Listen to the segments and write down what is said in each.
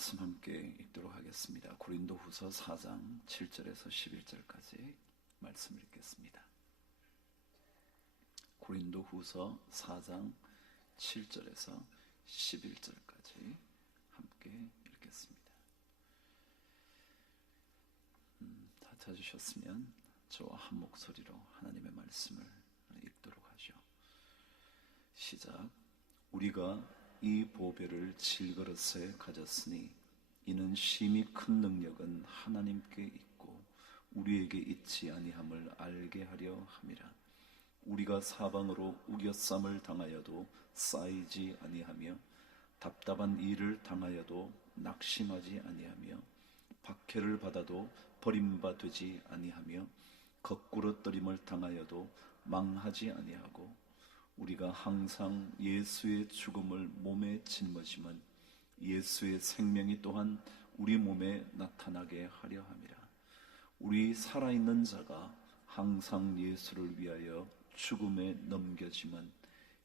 말씀 함께 읽도록 하겠습니다. 고린도후서 4장 7절에서 11절까지 말씀을 읽겠습니다. 고린도후서 4장 7절에서 11절까지 함께 읽겠습니다. 다 찾으셨으면 저와 한 목소리로 하나님의 말씀을 읽도록 하죠. 시작. 우리가 이 보배를 질그릇에 가졌으니 이는 심히 큰 능력은 하나님께 있고 우리에게 있지 아니함을 알게 하려 함이라. 우리가 사방으로 우겨쌈을 당하여도 쌓이지 아니하며 답답한 일을 당하여도 낙심하지 아니하며 박해를 받아도 버림받지 아니하며 거꾸로 떨림을 당하여도 망하지 아니하고 우리가 항상 예수의 죽음을 몸에 짊어지면 예수의 생명이 또한 우리 몸에 나타나게 하려 함이라. 우리 살아있는 자가 항상 예수를 위하여 죽음에 넘겨지면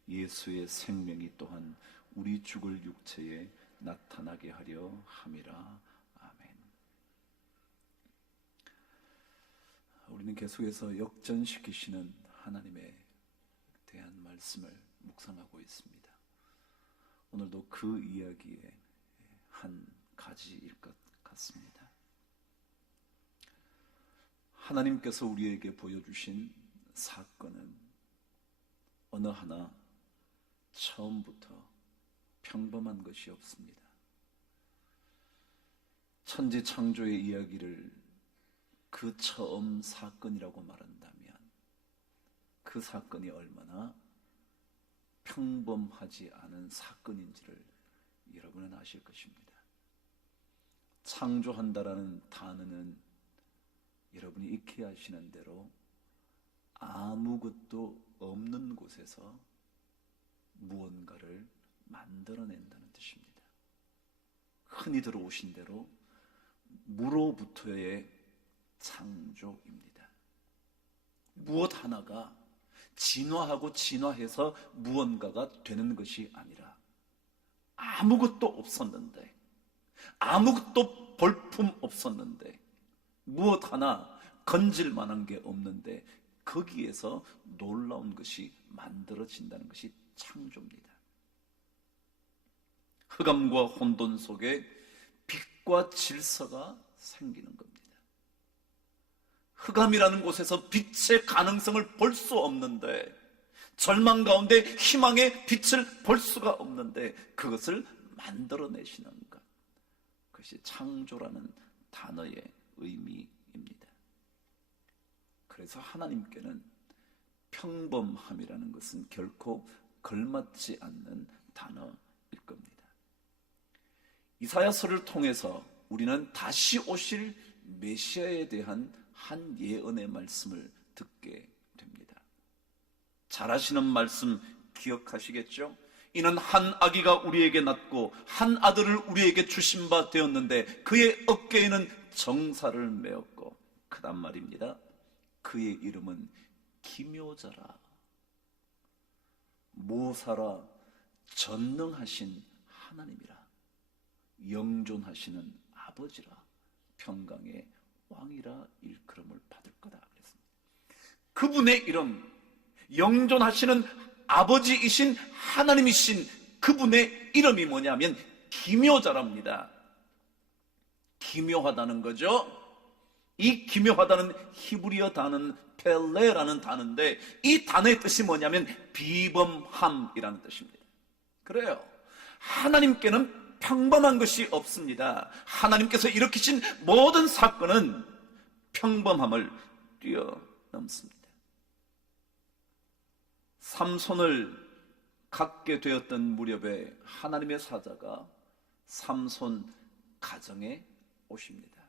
예수의 생명이 또한 우리 죽을 육체에 나타나게 하려 함이라. 아멘. 우리는 계속해서 역전시키시는 하나님의 대한 말씀을 묵상하고 있습니다. 오늘도 그 이야기의 한 가지일 것 같습니다. 하나님께서 우리에게 보여주신 사건은 어느 하나 처음부터 평범한 것이 없습니다. 천지 창조의 이야기를 그 처음 사건이라고 말한다면 그 사건이 얼마나 평범하지 않은 사건인지를 여러분은 아실 것입니다. 창조한다라는 단어는 여러분이 익히 아시는 대로 아무것도 없는 곳에서 무언가를 만들어낸다는 뜻입니다. 흔히 들어오신 대로 무로부터의 창조입니다. 무엇 하나가 진화하고 진화해서 무언가가 되는 것이 아니라 아무것도 없었는데, 아무것도 볼품 없었는데, 무엇 하나 건질 만한 게 없는데 거기에서 놀라운 것이 만들어진다는 것이 창조입니다. 흑암과 혼돈 속에 빛과 질서가 생기는 겁니다. 흑암이라는 곳에서 빛의 가능성을 볼 수 없는데, 절망 가운데 희망의 빛을 볼 수가 없는데 그것을 만들어내시는 것, 그것이 창조라는 단어의 의미입니다. 그래서 하나님께는 평범함이라는 것은 결코 걸맞지 않는 단어일 겁니다. 이사야서를 통해서 우리는 다시 오실 메시아에 대한 한 예언의 말씀을 듣게 됩니다. 잘 아시는 말씀 기억하시겠죠? 이는 한 아기가 우리에게 낳고 한 아들을 우리에게 주신 바 되었는데 그의 어깨에는 정사를 메었고, 그다음 말입니다. 그의 이름은 기묘자라, 모사라, 전능하신 하나님이라, 영존하시는 아버지라, 평강의 왕이라 일컬음을 받을 거다 그랬습니다. 그분의 이름, 영존하시는 아버지이신 하나님이신 그분의 이름이 뭐냐면 기묘자랍니다. 기묘하다는 거죠. 이 기묘하다는 히브리어 단어는 펠레라는 단어인데 이 단어의 뜻이 뭐냐면 비범함이라는 뜻입니다. 그래요. 하나님께는 평범한 것이 없습니다. 하나님께서 일으키신 모든 사건은 평범함을 뛰어넘습니다. 삼손을 갖게 되었던 무렵에 하나님의 사자가 삼손 가정에 오십니다.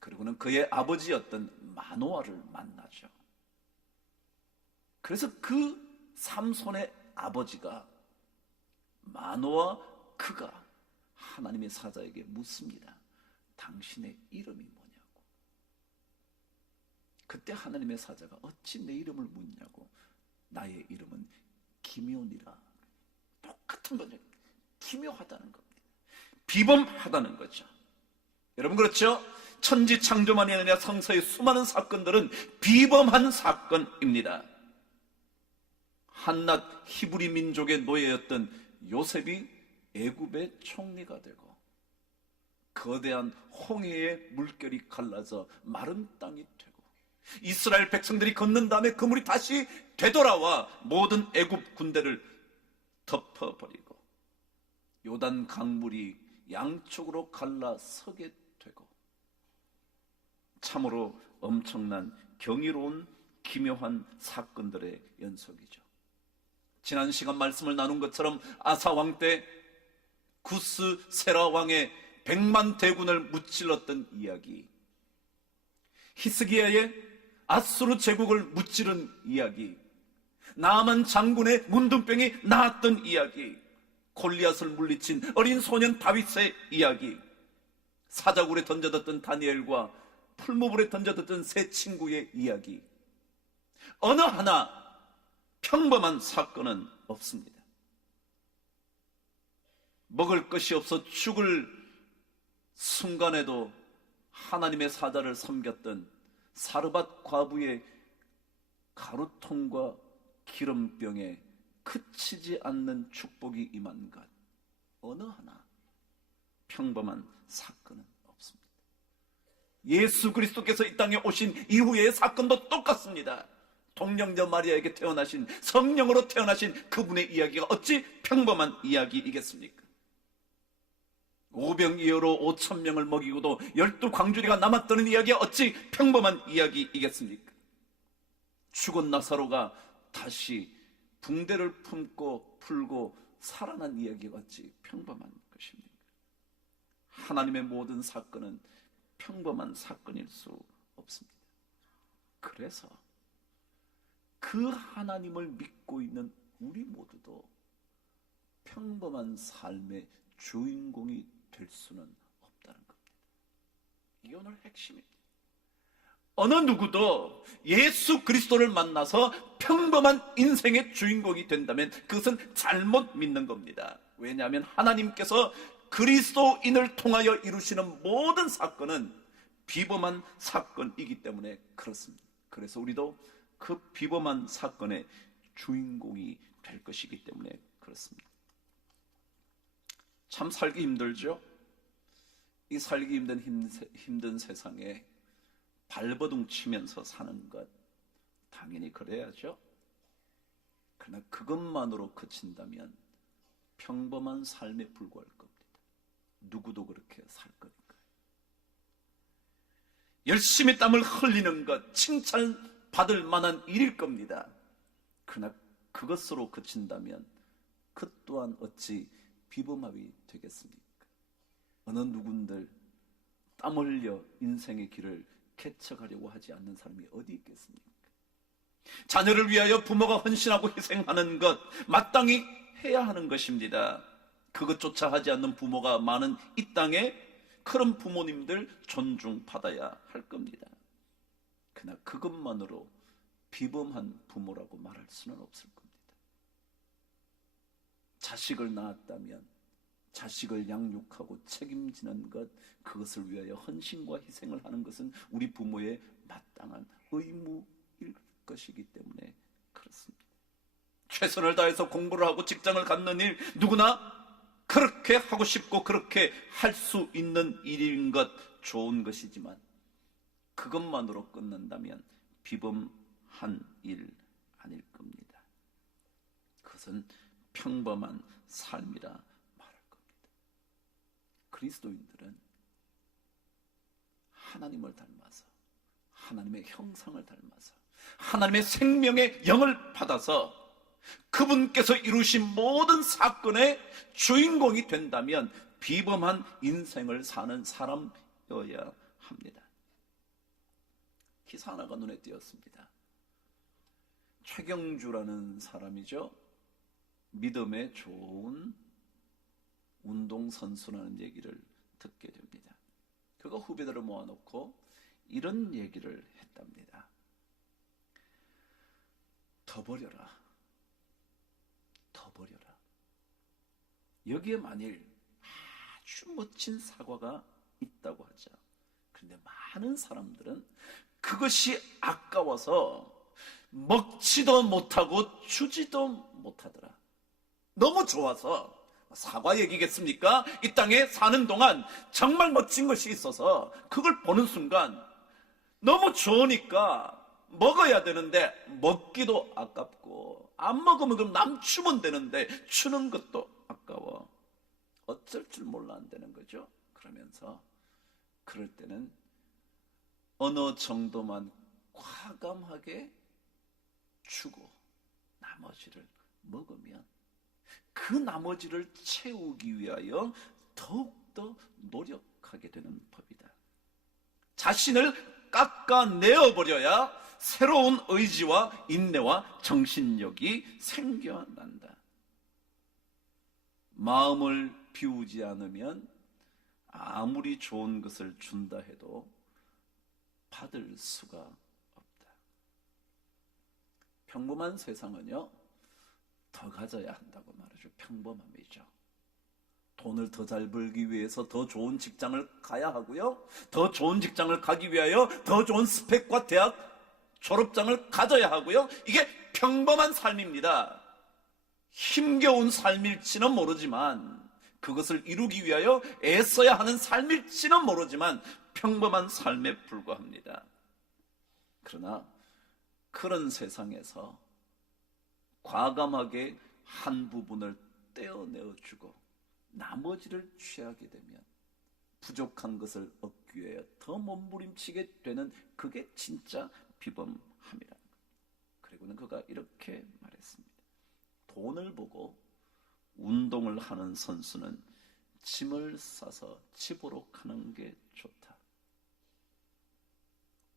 그리고는 그의 아버지였던 마노아를 만나죠. 그래서 그 삼손의 아버지가 마노아, 그가 하나님의 사자에게 묻습니다. 당신의 이름이 뭐냐고. 그때 하나님의 사자가 어찌 내 이름을 묻냐고. 나의 이름은 기묘니라. 똑같은 거죠. 기묘하다는 겁니다. 비범하다는 거죠. 여러분 그렇죠? 천지 창조만이 아니라 성서의 수많은 사건들은 비범한 사건입니다. 한낱 히브리 민족의 노예였던 요셉이 애굽의 총리가 되고, 거대한 홍해의 물결이 갈라져 마른 땅이 되고, 이스라엘 백성들이 걷는 다음에 그 물이 다시 되돌아와 모든 애굽 군대를 덮어버리고, 요단 강물이 양쪽으로 갈라서게 되고, 참으로 엄청난 경이로운 기묘한 사건들의 연속이죠. 지난 시간 말씀을 나눈 것처럼 아사 왕 때 구스 세라 왕의 100만 대군을 무찔렀던 이야기, 히스기야의 아수르 제국을 무찌른 이야기, 나아만 장군의 문둥병이 나았던 이야기, 골리앗을 물리친 어린 소년 다윗의 이야기, 사자굴에 던져뒀던 다니엘과 풀무불에 던져뒀던 세 친구의 이야기, 어느 하나 평범한 사건은 없습니다. 먹을 것이 없어 죽을 순간에도 하나님의 사자를 섬겼던 사르밧 과부의 가루통과 기름병에 그치지 않는 축복이 임한 것, 어느 하나 평범한 사건은 없습니다. 예수 그리스도께서 이 땅에 오신 이후의 사건도 똑같습니다. 동령녀 마리아에게 태어나신, 성령으로 태어나신 그분의 이야기가 어찌 평범한 이야기이겠습니까? 오병이어로 5,000명을 먹이고도 12광주리가 남았다는 이야기가 어찌 평범한 이야기이겠습니까? 죽은 나사로가 다시 붕대를 품고 풀고 살아난 이야기가 어찌 평범한 것입니까? 하나님의 모든 사건은 평범한 사건일 수 없습니다. 그래서 그 하나님을 믿고 있는 우리 모두도 평범한 삶의 주인공이 될 수는 없다는 겁니다. 이게 오늘 핵심입니다. 어느 누구도 예수 그리스도를 만나서 평범한 인생의 주인공이 된다면 그것은 잘못 믿는 겁니다. 왜냐하면 하나님께서 그리스도인을 통하여 이루시는 모든 사건은 비범한 사건이기 때문에 그렇습니다. 그래서 우리도 그 비범한 사건의 주인공이 될 것이기 때문에 그렇습니다. 참 살기 힘들죠? 이 살기 힘든 세상에 발버둥 치면서 사는 것, 당연히 그래야죠. 그러나 그것만으로 그친다면 평범한 삶에 불과할 겁니다. 누구도 그렇게 살 거니까요. 열심히 땀을 흘리는 것, 칭찬받을 만한 일일 겁니다. 그러나 그것으로 그친다면 그 또한 어찌 비범함이 되겠습니까? 어느 누군들 땀 흘려 인생의 길을 개척하려고 하지 않는 사람이 어디 있겠습니까? 자녀를 위하여 부모가 헌신하고 희생하는 것, 마땅히 해야 하는 것입니다. 그것조차 하지 않는 부모가 많은 이 땅에 그런 부모님들 존중받아야 할 겁니다. 그러나 그것만으로 비범한 부모라고 말할 수는 없을 겁니다. 자식을 낳았다면 자식을 양육하고 책임지는 것, 그것을 위하여 헌신과 희생을 하는 것은 우리 부모의 마땅한 의무일 것이기 때문에 그렇습니다. 최선을 다해서 공부를 하고 직장을 갖는 일, 누구나 그렇게 하고 싶고 그렇게 할 수 있는 일인 것, 좋은 것이지만 그것만으로 끝난다면 비범한 일 아닐 겁니다. 그것은 평범한 삶이라 말할 겁니다. 그리스도인들은 하나님을 닮아서, 하나님의 형상을 닮아서, 하나님의 생명의 영을 받아서 그분께서 이루신 모든 사건의 주인공이 된다면 비범한 인생을 사는 사람이어야 합니다. 기사 하나가 눈에 띄었습니다. 최경주라는 사람이죠. 믿음의 좋은 운동선수라는 얘기를 듣게 됩니다. 그가 후배들을 모아놓고 이런 얘기를 했답니다. 더 버려라. 더 버려라. 여기에 만일 아주 아주 멋진 사과가 있다고 하죠. 그런데 많은 사람들은 그것이 아까워서 먹지도 못하고 주지도 못하더라. 너무 좋아서. 사과 얘기겠습니까? 이 땅에 사는 동안 정말 멋진 것이 있어서 그걸 보는 순간 너무 좋으니까 먹어야 되는데 먹기도 아깝고, 안 먹으면 그럼 남 주면 되는데 주는 것도 아까워. 어쩔 줄 몰라 안 되는 거죠. 그러면서 그럴 때는 어느 정도만 과감하게 주고 나머지를 먹으면 그 나머지를 채우기 위하여 더욱더 노력하게 되는 법이다. 자신을 깎아내어버려야 새로운 의지와 인내와 정신력이 생겨난다. 마음을 비우지 않으면 아무리 좋은 것을 준다 해도 받을 수가 없다. 평범한 세상은요, 더 가져야 한다고 말하죠. 평범함이죠. 돈을 더 잘 벌기 위해서 더 좋은 직장을 가야 하고요, 더 좋은 직장을 가기 위하여 더 좋은 스펙과 대학 졸업장을 가져야 하고요. 이게 평범한 삶입니다. 힘겨운 삶일지는 모르지만, 그것을 이루기 위하여 애써야 하는 삶일지는 모르지만 평범한 삶에 불과합니다. 그러나 그런 세상에서 과감하게 한 부분을 떼어내어주고 나머지를 취하게 되면 부족한 것을 얻기 위해 더 몸부림치게 되는, 그게 진짜 비범함이라. 그리고는 그가 이렇게 말했습니다. 돈을 보고 운동을 하는 선수는 짐을 싸서 집으로 가는 게 좋다.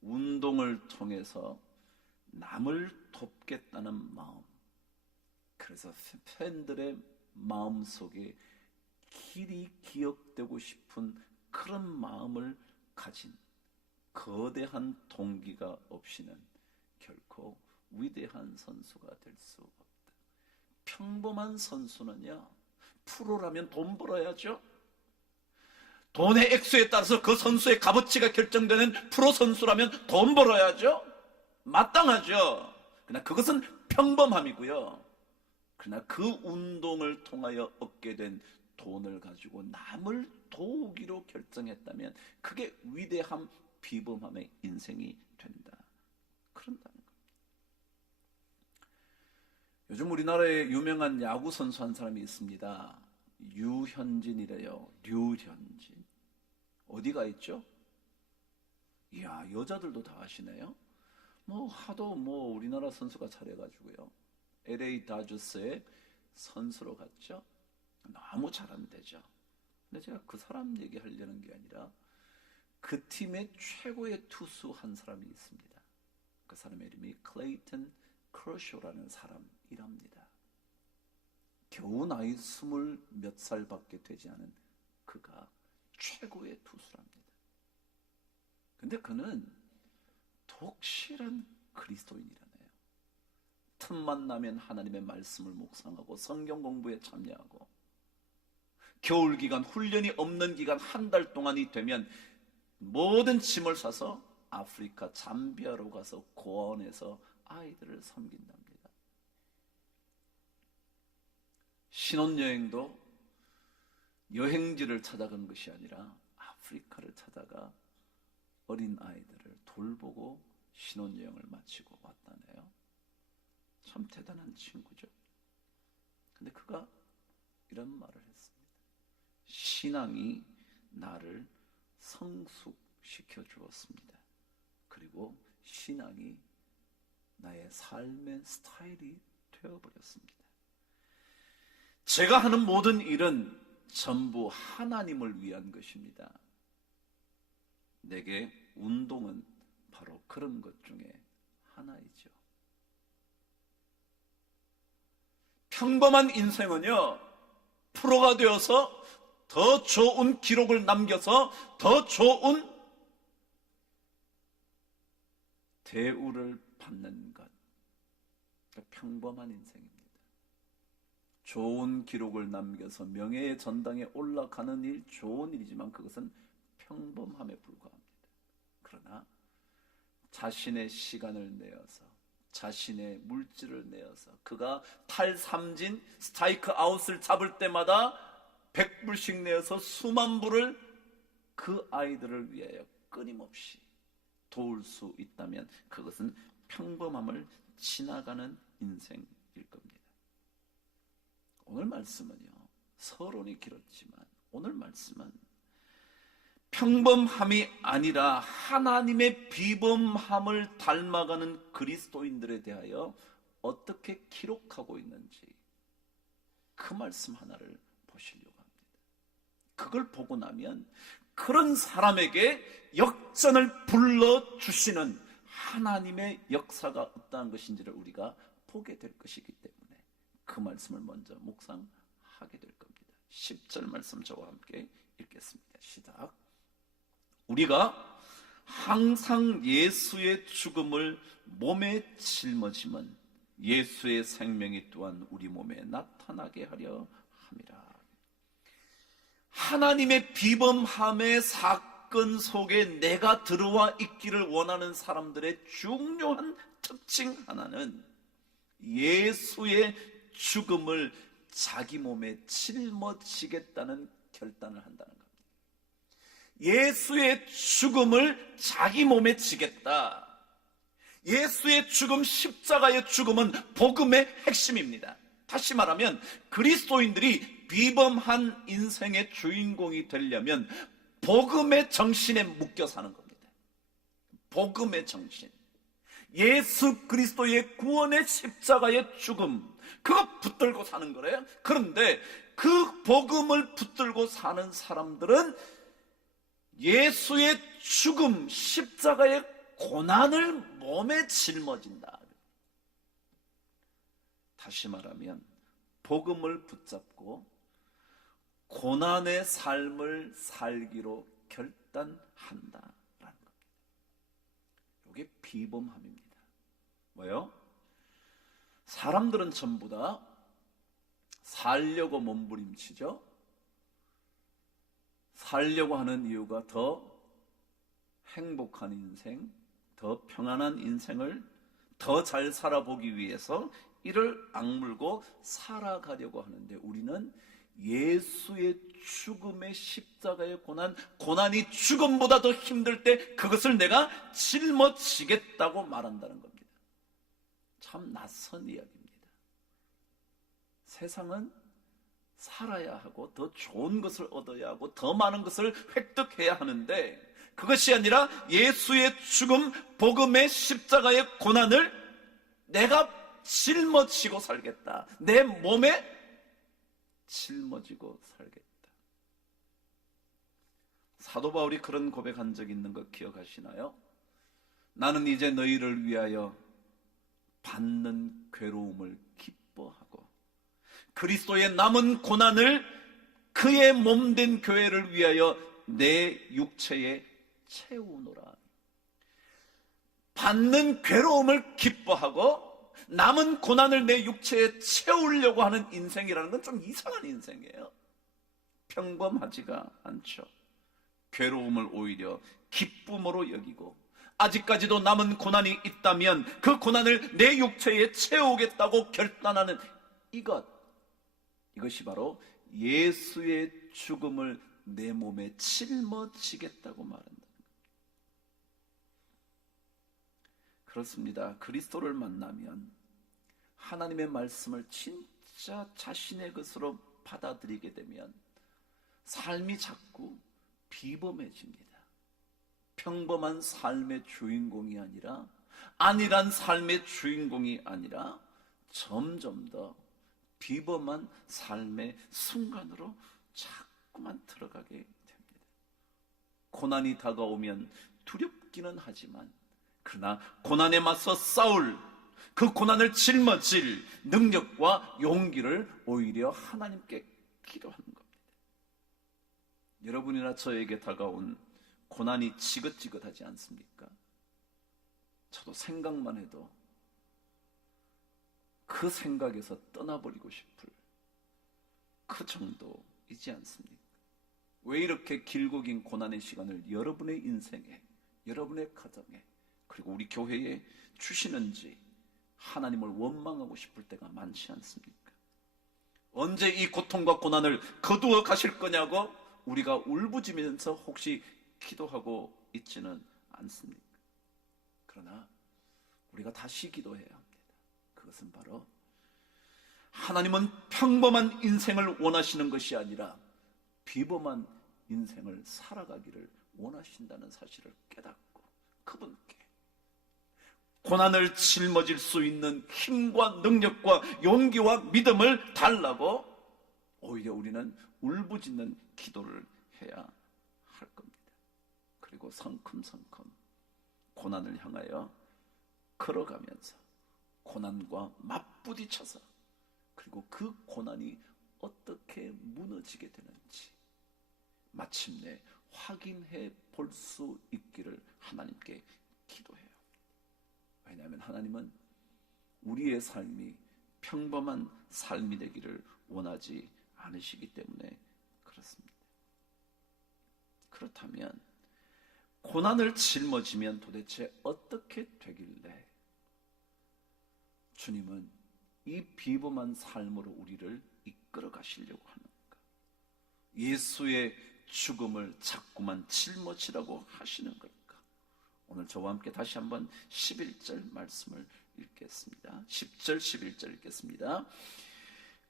운동을 통해서 남을 돕겠다는 마음, 그래서 팬들의 마음속에 길이 기억되고 싶은 그런 마음을 가진 거대한 동기가 없이는 결코 위대한 선수가 될 수 없다. 평범한 선수는요, 프로라면 돈 벌어야죠. 돈의 액수에 따라서 그 선수의 값어치가 결정되는 프로 선수라면 돈 벌어야죠. 마땅하죠. 그러나 그것은 평범함이고요. 그러나 그 운동을 통하여 얻게 된 돈을 가지고 남을 도우기로 결정했다면 그게 위대함, 비범함의 인생이 된다. 그런다는 겁니다. 요즘 우리나라에 유명한 야구 선수 한 사람이 있습니다. 류현진이래요. 류현진. 어디가 있죠? 이야, 여자들도 다 아시네요. 하도 우리나라 선수가 잘해가지고요. LA 다저스의 선수로 갔죠. 너무 잘한대죠. 근데 제가 그 사람 얘기하려는 게 아니라 그 팀의 최고의 투수 한 사람이 있습니다. 그 사람의 이름이 클레이턴 커쇼라는 사람이랍니다. 겨우 나이 20 몇 살밖에 되지 않은 그가 최고의 투수랍니다. 근데 그는 독실한 그리스도인이라네요. 틈만 나면 하나님의 말씀을 묵상하고 성경 공부에 참여하고, 겨울 기간, 훈련이 없는 기간 한 달 동안이 되면 모든 짐을 싸서 아프리카 잠비아로 가서 고아원에서 아이들을 섬긴답니다. 신혼여행도 여행지를 찾아간 것이 아니라 아프리카를 찾아가 어린 아이들을 돌보고 신혼여행을 마치고 왔다네요. 참 대단한 친구죠. 근데 그가 이런 말을 했습니다. 신앙이 나를 성숙시켜 주었습니다. 그리고 신앙이 나의 삶의 스타일이 되어버렸습니다. 제가 하는 모든 일은 전부 하나님을 위한 것입니다. 내게 운동은 바로 그런 것 중에 하나이죠. 평범한 인생은요, 프로가 되어서 더 좋은 기록을 남겨서 더 좋은 대우를 받는 것, 그러니까 평범한 인생입니다. 좋은 기록을 남겨서 명예의 전당에 올라가는 일, 좋은 일이지만 그것은 평범함에 불과합니다. 그러나 자신의 시간을 내어서, 자신의 물질을 내어서, 그가 탈삼진 스트라이크 아웃을 잡을 때마다 100불씩 내어서 수만 불을 그 아이들을 위하여 끊임없이 도울 수 있다면 그것은 평범함을 지나가는 인생일 겁니다. 오늘 말씀은요, 서론이 길었지만 오늘 말씀은 평범함이 아니라 하나님의 비범함을 닮아가는 그리스도인들에 대하여 어떻게 기록하고 있는지 그 말씀 하나를 보시려고 합니다. 그걸 보고 나면 그런 사람에게 역전을 불러주시는 하나님의 역사가 어떠한 것인지를 우리가 보게 될 것이기 때문에 그 말씀을 먼저 묵상하게 될 겁니다. 10절 말씀 저와 함께 읽겠습니다. 시작. 우리가 항상 예수의 죽음을 몸에 짊어짐은 예수의 생명이 또한 우리 몸에 나타나게 하려 함이라. 하나님의 비범함의 사건 속에 내가 들어와 있기를 원하는 사람들의 중요한 특징 하나는 예수의 죽음을 자기 몸에 짊어지겠다는 결단을 한다는 겁니다. 예수의 죽음을 자기 몸에 지겠다. 예수의 죽음, 십자가의 죽음은 복음의 핵심입니다. 다시 말하면 그리스도인들이 비범한 인생의 주인공이 되려면 복음의 정신에 묶여 사는 겁니다. 복음의 정신. 예수 그리스도의 구원의 십자가의 죽음, 그거 붙들고 사는 거래요. 그런데 그 복음을 붙들고 사는 사람들은 예수의 죽음, 십자가의 고난을 몸에 짊어진다. 다시 말하면 복음을 붙잡고 고난의 삶을 살기로 결단한다라는 겁니다. 이게 비범함입니다. 뭐요? 사람들은 전부 다 살려고 몸부림치죠. 살려고 하는 이유가 더 행복한 인생, 더 평안한 인생을 더 잘 살아보기 위해서 이를 악물고 살아가려고 하는데 우리는 예수의 죽음의 십자가의 고난이 죽음보다 더 힘들 때 그것을 내가 짊어지겠다고 말한다는 겁니다. 참 낯선 이야기입니다. 세상은 살아야 하고 더 좋은 것을 얻어야 하고 더 많은 것을 획득해야 하는데 그것이 아니라 예수의 죽음, 복음의 십자가의 고난을 내가 짊어지고 살겠다. 내 몸에 짊어지고 살겠다. 사도 바울이 그런 고백한 적 있는 거 기억하시나요? 나는 이제 너희를 위하여 받는 괴로움을 기뻐하고 그리스도의 남은 고난을 그의 몸된 교회를 위하여 내 육체에 채우노라. 받는 괴로움을 기뻐하고 남은 고난을 내 육체에 채우려고 하는 인생이라는 건 좀 이상한 인생이에요. 평범하지가 않죠. 괴로움을 오히려 기쁨으로 여기고 아직까지도 남은 고난이 있다면 그 고난을 내 육체에 채우겠다고 결단하는 이것이 바로 예수의 죽음을 내 몸에 짊어지겠다고 말한다. 그렇습니다. 그리스도를 만나면 하나님의 말씀을 진짜 자신의 것으로 받아들이게 되면 삶이 자꾸 비범해집니다. 평범한 삶의 주인공이 아니라 안일한 삶의 주인공이 아니라 점점 더 비범한 삶의 순간으로 자꾸만 들어가게 됩니다. 고난이 다가오면 두렵기는 하지만 그러나 고난에 맞서 싸울 그 고난을 짊어질 능력과 용기를 오히려 하나님께 기도하는 겁니다. 여러분이나 저에게 다가온 고난이 지긋지긋하지 않습니까? 저도 생각만 해도 그 생각에서 떠나버리고 싶을 그 정도이지 않습니까? 왜 이렇게 길고 긴 고난의 시간을 여러분의 인생에, 여러분의 가정에, 그리고 우리 교회에 주시는지 하나님을 원망하고 싶을 때가 많지 않습니까? 언제 이 고통과 고난을 거두어 가실 거냐고 우리가 울부짖으면서 혹시 기도하고 있지는 않습니까? 그러나 우리가 다시 기도해야 합니다. 그것은 바로 하나님은 평범한 인생을 원하시는 것이 아니라 비범한 인생을 살아가기를 원하신다는 사실을 깨닫고 그분께 고난을 짊어질 수 있는 힘과 능력과 용기와 믿음을 달라고 오히려 우리는 울부짖는 기도를 해야 할 겁니다. 그리고 성큼성큼 고난을 향하여 걸어가면서 고난과 맞부딪혀서 그리고 그 고난이 어떻게 무너지게 되는지 마침내 확인해 볼 수 있기를 하나님께 기도해요. 왜냐하면 하나님은 우리의 삶이 평범한 삶이 되기를 원하지 않으시기 때문에 그렇습니다. 그렇다면 고난을 짊어지면 도대체 어떻게 되길래 주님은 이 비범한 삶으로 우리를 이끌어 가시려고 하는가? 예수의 죽음을 자꾸만 짊어지라고 하시는 걸까? 오늘 저와 함께 다시 한번 11절 말씀을 읽겠습니다. 10절 11절 읽겠습니다.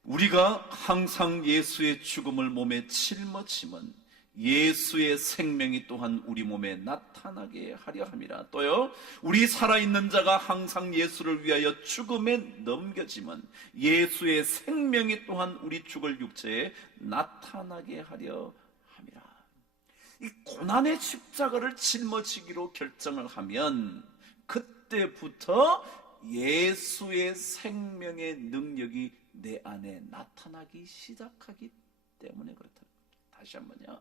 우리가 항상 예수의 죽음을 몸에 짊어짐은 예수의 생명이 또한 우리 몸에 나타나게 하려 함이라. 또요, 우리 살아있는 자가 항상 예수를 위하여 죽음에 넘겨짐은 예수의 생명이 또한 우리 죽을 육체에 나타나게 하려 함이라. 이 고난의 십자가를 짊어지기로 결정을 하면 그때부터 예수의 생명의 능력이 내 안에 나타나기 시작하기 때문에 그렇다. 다시 한번요.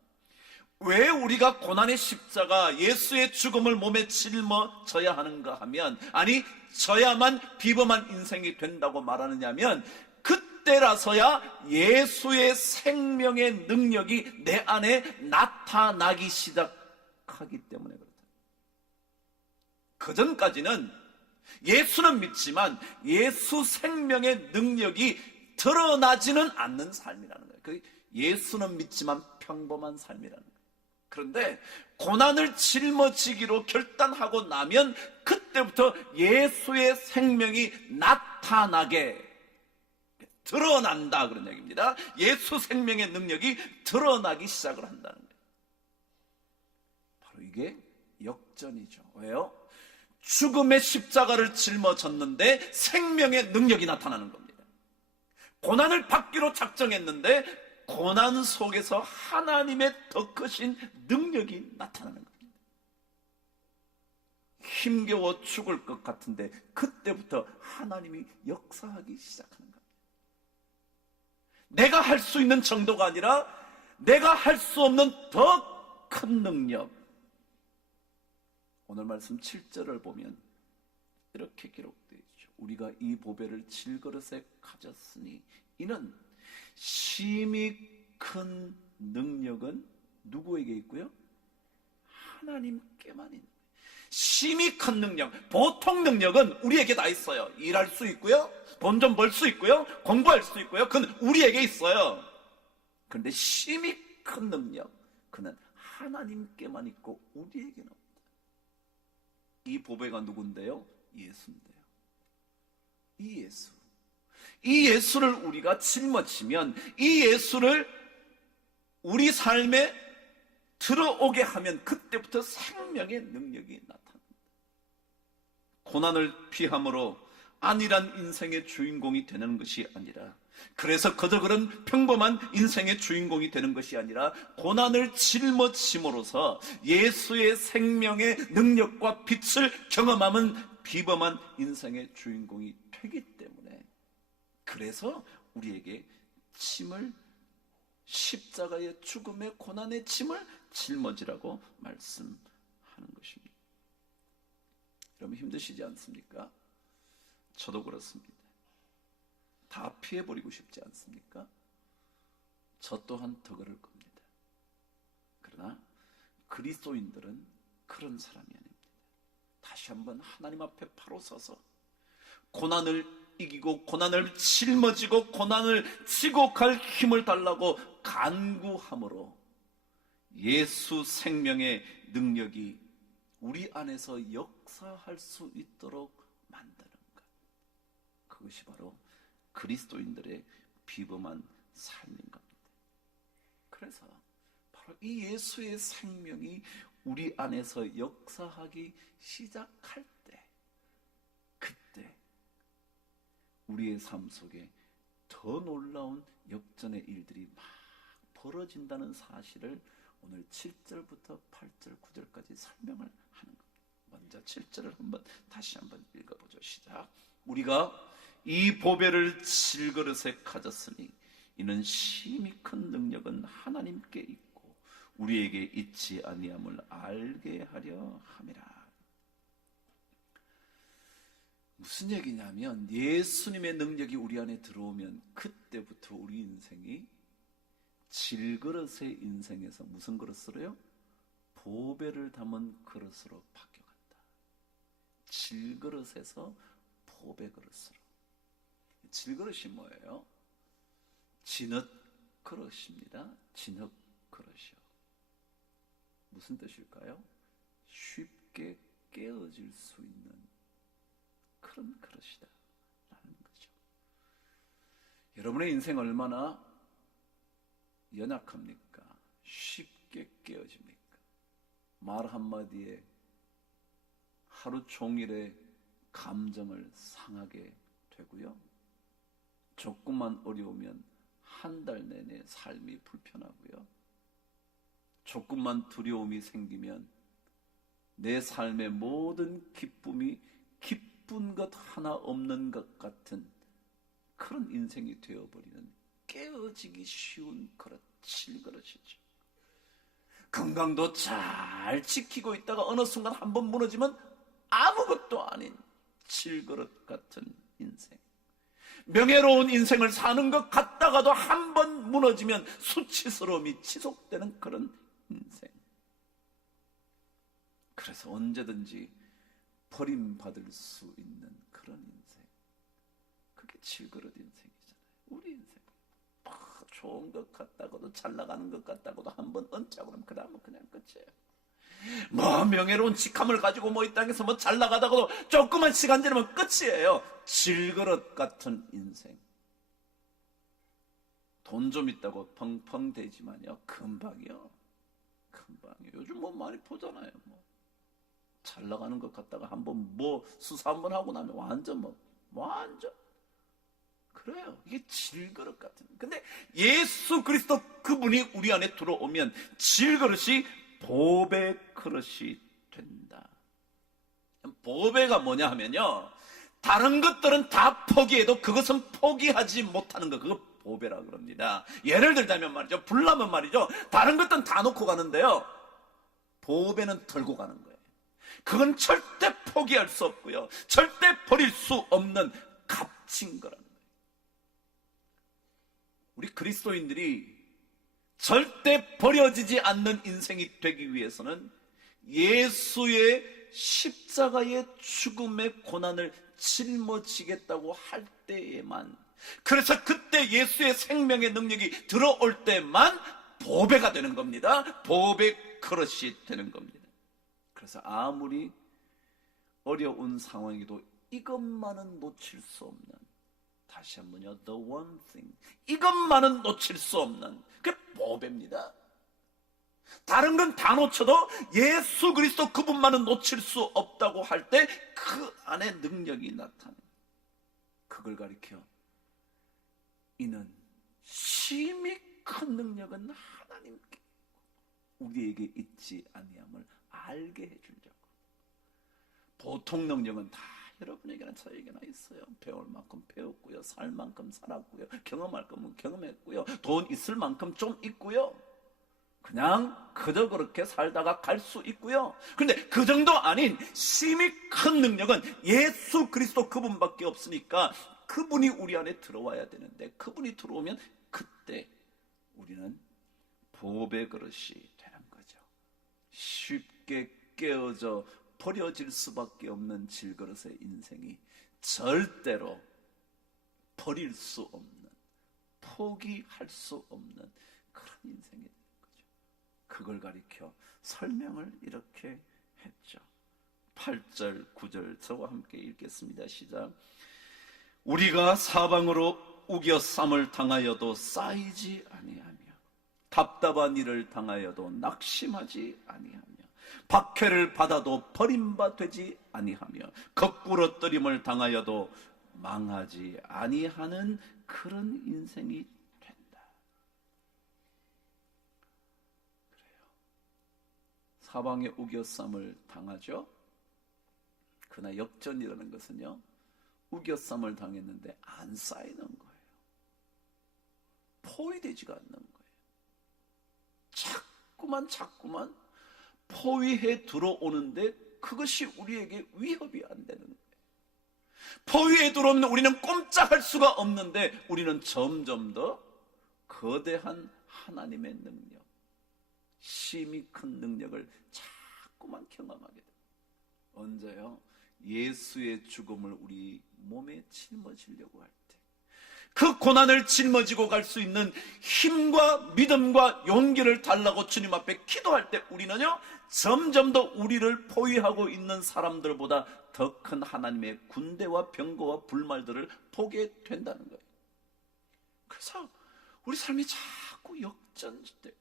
왜 우리가 고난의 십자가 예수의 죽음을 몸에 짊어져야 하는가 하면, 아니 져야만 비범한 인생이 된다고 말하느냐 하면 그때라서야 예수의 생명의 능력이 내 안에 나타나기 시작하기 때문에 그렇다. 그전까지는 예수는 믿지만 예수 생명의 능력이 드러나지는 않는 삶이라는 거예요. 예수는 믿지만 평범한 삶이라는 거예요. 그런데 고난을 짊어지기로 결단하고 나면 그때부터 예수의 생명이 나타나게 드러난다 그런 얘기입니다. 예수 생명의 능력이 드러나기 시작을 한다는 거예요. 바로 이게 역전이죠. 왜요? 죽음의 십자가를 짊어졌는데 생명의 능력이 나타나는 겁니다. 고난을 받기로 작정했는데 고난 속에서 하나님의 더 크신 능력이 나타나는 겁니다. 힘겨워 죽을 것 같은데 그때부터 하나님이 역사하기 시작하는 겁니다. 내가 할 수 있는 정도가 아니라 내가 할 수 없는 더 큰 능력. 오늘 말씀 7절을 보면 이렇게 기록되어 있죠. 우리가 이 보배를 질그릇에 가졌으니 이는 심히 큰 능력은 누구에게 있고요? 하나님께만 있는 거예요. 심히 큰 능력, 보통 능력은 우리에게 다 있어요. 일할 수 있고요, 돈 좀 벌 수 있고요, 공부할 수 있고요. 그건 우리에게 있어요. 그런데 심히 큰 능력, 그는 하나님께만 있고 우리에게는 없다. 이 보배가 누군데요? 예수인데요. 이 예수를 우리가 짊어지면 이 예수를 우리 삶에 들어오게 하면 그때부터 생명의 능력이 나타납니다. 고난을 피함으로 안일한 인생의 주인공이 되는 것이 아니라, 그래서 그저 그런 평범한 인생의 주인공이 되는 것이 아니라 고난을 짊어짐으로써 예수의 생명의 능력과 빛을 경험하면 비범한 인생의 주인공이 되기 때문에, 그래서 우리에게 짐을, 십자가의 죽음의 고난의 짐을 짊어지라고 말씀하는 것입니다. 여러분 힘드시지 않습니까? 저도 그렇습니다. 다 피해버리고 싶지 않습니까? 저 또한 더 그럴 겁니다. 그러나 그리스도인들은 그런 사람이 아닙니다. 다시 한번 하나님 앞에 바로 서서 고난을 이기고 고난을 짊어지고 고난을 지고 갈 힘을 달라고 간구함으로 예수 생명의 능력이 우리 안에서 역사할 수 있도록 만드는 것, 그것이 바로 그리스도인들의 비범한 삶인 겁니다. 그래서 바로 이 예수의 생명이 우리 안에서 역사하기 시작할 때, 그때 우리의 삶 속에 더 놀라운 역전의 일들이 막 벌어진다는 사실을 오늘 7절부터 8절, 9절까지 설명을 하는 겁니다. 먼저 7절을 다시 한번 읽어보죠. 시작. 우리가 이 보배를 질그릇에 가졌으니 이는 심히 큰 능력은 하나님께 있고 우리에게 있지 아니함을 알게 하려 함이라. 무슨 얘기냐면 예수님의 능력이 우리 안에 들어오면 그때부터 우리 인생이 질그릇의 인생에서 무슨 그릇으로요? 보배를 담은 그릇으로 바뀌어간다. 질그릇에서 보배 그릇으로. 질그릇이 뭐예요? 진흙 그릇입니다. 진흙 그릇이요. 무슨 뜻일까요? 쉽게 깨어질 수 있는 그런 그릇이다 라는 거죠. 여러분의 인생 얼마나 연약합니까? 쉽게 깨어집니까? 말 한마디에 하루 종일의 감정을 상하게 되고요. 조금만 어려우면 한 달 내내 삶이 불편하고요. 조금만 두려움이 생기면 내 삶의 모든 기쁨이 기쁜 것 하나 없는 것 같은 그런 인생이 되어버리는 깨어지기 쉬운 그릇, 질그릇이죠. 건강도 잘 지키고 있다가 어느 순간 한번 무너지면 아무것도 아닌 질그릇 같은 인생. 명예로운 인생을 사는 것 같다가도 한번 무너지면 수치스러움이 지속되는 그런 인생. 그래서 언제든지 버림받을 수 있는 그런 인생. 그게 질그릇 인생이잖아요. 우리 인생. 좋은 것 같다고도 잘 나가는 것 같다고도 한번 얹자고 그러면 그 다음은 그냥 끝이에요. 뭐 명예로운 직함을 가지고 뭐 이 땅에서 뭐 잘 나가다가도 조금만 시간 지나면 끝이에요. 질그릇 같은 인생. 돈 좀 있다고 펑펑 대지만요, 금방이요. 금방이요. 요즘 뭐 많이 보잖아요. 뭐 잘 나가는 것 같다가 한번 뭐 수사 한번 하고 나면 완전 완전 그래요. 이게 질그릇 같은. 근데 예수 그리스도 그분이 우리 안에 들어오면 질그릇이 보배 그릇이 된다. 보배가 뭐냐 하면요, 다른 것들은 다 포기해도 그것은 포기하지 못하는 거, 그거 보배라 그럽니다. 예를 들자면 말이죠, 불나면 말이죠, 다른 것들은 다 놓고 가는데요, 보배는 들고 가는 거예요. 그건 절대 포기할 수 없고요, 절대 버릴 수 없는 값진 거라는 거예요. 우리 그리스도인들이 절대 버려지지 않는 인생이 되기 위해서는 예수의 십자가의 죽음의 고난을 짊어지겠다고 할 때에만, 그래서 그때 예수의 생명의 능력이 들어올 때만 보배가 되는 겁니다. 보배 그릇이 되는 겁니다. 그래서 아무리 어려운 상황에도 이것만은 놓칠 수 없는, 다시 한번요, the one thing, 이것만은 놓칠 수 없는 그게 보배입니다. 다른 건 다 놓쳐도 예수 그리스도 그분만은 놓칠 수 없다고 할 때 그 안에 능력이 나타나요. 그걸 가리켜 이는 심히 큰 능력은 하나님께 우리에게 있지 아니함을 알게 해주려고. 보통 능력은 다 여러분에게나 저에게나 있어요. 배울 만큼 배웠고요, 살 만큼 살았고요, 경험할 거면 경험했고요, 돈 있을 만큼 좀 있고요, 그냥 그저 그렇게 살다가 갈 수 있고요. 그런데 그 정도 아닌 심히 큰 능력은 예수 그리스도 그분밖에 없으니까 그분이 우리 안에 들어와야 되는데, 그분이 들어오면 그때 우리는 보배 그릇이 되는 거죠. 쉽게 깨어져 버려질 수밖에 없는 질그릇의 인생이 절대로 버릴 수 없는, 포기할 수 없는 그런 인생이 되는 거죠. 그걸 가리켜 설명을 이렇게 했죠. 8절, 9절 저와 함께 읽겠습니다. 시작. 우리가 사방으로 우겨 쌈을 당하여도 쌓이지 아니하며 답답한 일을 당하여도 낙심하지 아니하며 박해를 받아도 버림받지 아니하며 거꾸러뜨림을 당하여도 망하지 아니하는 그런 인생이 된다. 그래요. 사방에 우겨쌈을 당하죠. 그러나 역전이라는 것은요, 우겨쌈을 당했는데 안 쌓이는 거예요. 포위되지가 않는 거예요. 자꾸만 포위해 들어오는데 그것이 우리에게 위협이 안 되는 거예요. 포위에 들어오면 우리는 꼼짝할 수가 없는데 우리는 점점 더 거대한 하나님의 능력, 심히 큰 능력을 자꾸만 경험하게 돼요. 언제요? 예수의 죽음을 우리 몸에 짊어지려고 할 때, 그 고난을 짊어지고 갈 수 있는 힘과 믿음과 용기를 달라고 주님 앞에 기도할 때 우리는요, 점점 더 우리를 포위하고 있는 사람들보다 더 큰 하나님의 군대와 병거와 불말들을 보게 된다는 거예요. 그래서 우리 삶이 자꾸 역전돼요.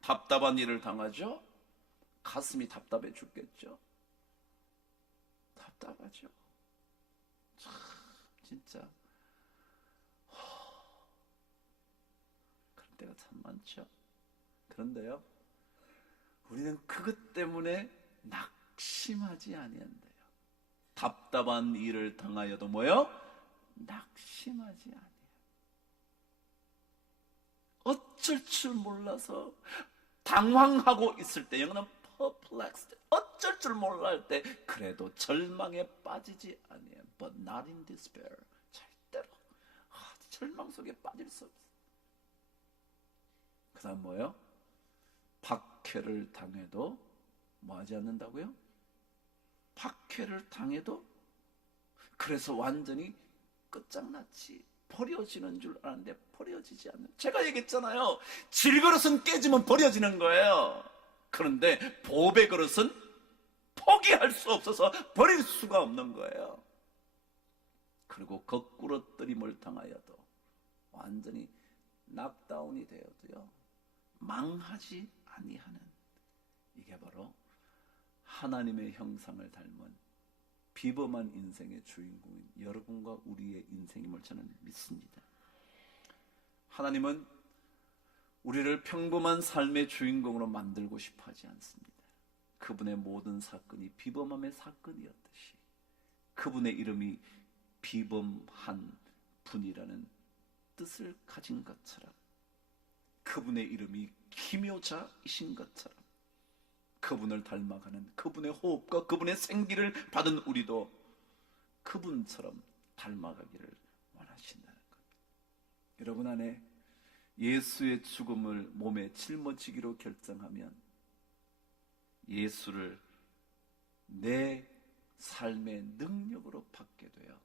답답한 일을 당하죠. 가슴이 답답해 죽겠죠. 답답하죠. 참 진짜 그런 때가 참 많죠. 그런데요, 우리는 그것 때문에 낙심하지 아니한대요. 답답한 일을 당하여도 뭐요? 낙심하지 아니해요. 어쩔 줄 몰라서 당황하고 있을 때, 영어는 perplexed, 어쩔 줄 몰라 할 때 그래도 절망에 빠지지 아니해요. But not in despair. 절대로 절망 속에 빠질 수 없어요. 그 다음 뭐예요? 박해를 당해도 뭐 하지 않는다고요? 박해를 당해도, 그래서 완전히 끝장났지, 버려지는 줄 아는데 버려지지 않는. 제가 얘기했잖아요. 질그릇은 깨지면 버려지는 거예요. 그런데 보배 그릇은 포기할 수 없어서 버릴 수가 없는 거예요. 그리고 거꾸러뜨림을 당하여도, 완전히 낙다운이 되어도요, 망하지 아니하는, 이게 바로 하나님의 형상을 닮은 비범한 인생의 주인공인 여러분과 우리의 인생임을 저는 믿습니다. 하나님은 우리를 평범한 삶의 주인공으로 만들고 싶어 하지 않습니다. 그분의 모든 사건이 비범함의 사건이었듯이 그분의 이름이 비범한 분이라는 뜻을 가진 것처럼, 그분의 이름이 기묘자이신 것처럼, 그분을 닮아가는, 그분의 호흡과 그분의 생기를 받은 우리도 그분처럼 닮아가기를 원하신다는 것. 여러분 안에 예수의 죽음을 몸에 짊어지기로 결정하면 예수를 내 삶의 능력으로 받게 되어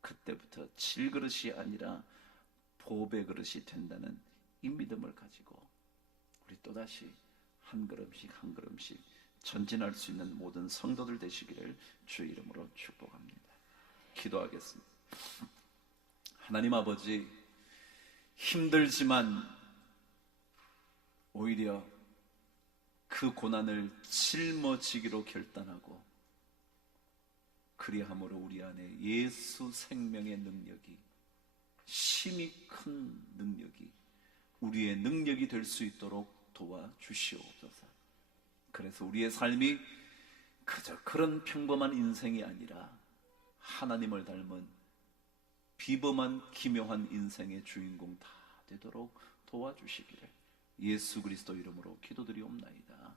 그때부터 질그릇이 아니라 보배 그릇이 된다는 이 믿음을 가지고 우리 또다시 한 걸음씩 한 걸음씩 전진할 수 있는 모든 성도들 되시기를 주의 이름으로 축복합니다. 기도하겠습니다. 하나님 아버지, 힘들지만 오히려 그 고난을 짊어지기로 결단하고, 그리함으로 우리 안에 예수 생명의 능력이, 심히 큰 능력이 우리의 능력이 될 수 있도록 도와주시옵소서. 그래서 우리의 삶이 그저 그런 평범한 인생이 아니라 하나님을 닮은 비범한 기묘한 인생의 주인공 다 되도록 도와주시기를 예수 그리스도 이름으로 기도드리옵나이다.